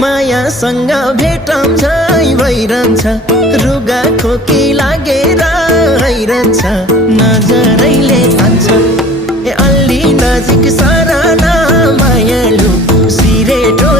मायासँग भेटम झै भइरहन्छ रुगा खोकी लागेर आइरहन्छ नजरैले तान्छ ए अलि नजिक सरना मायालु सिरेटो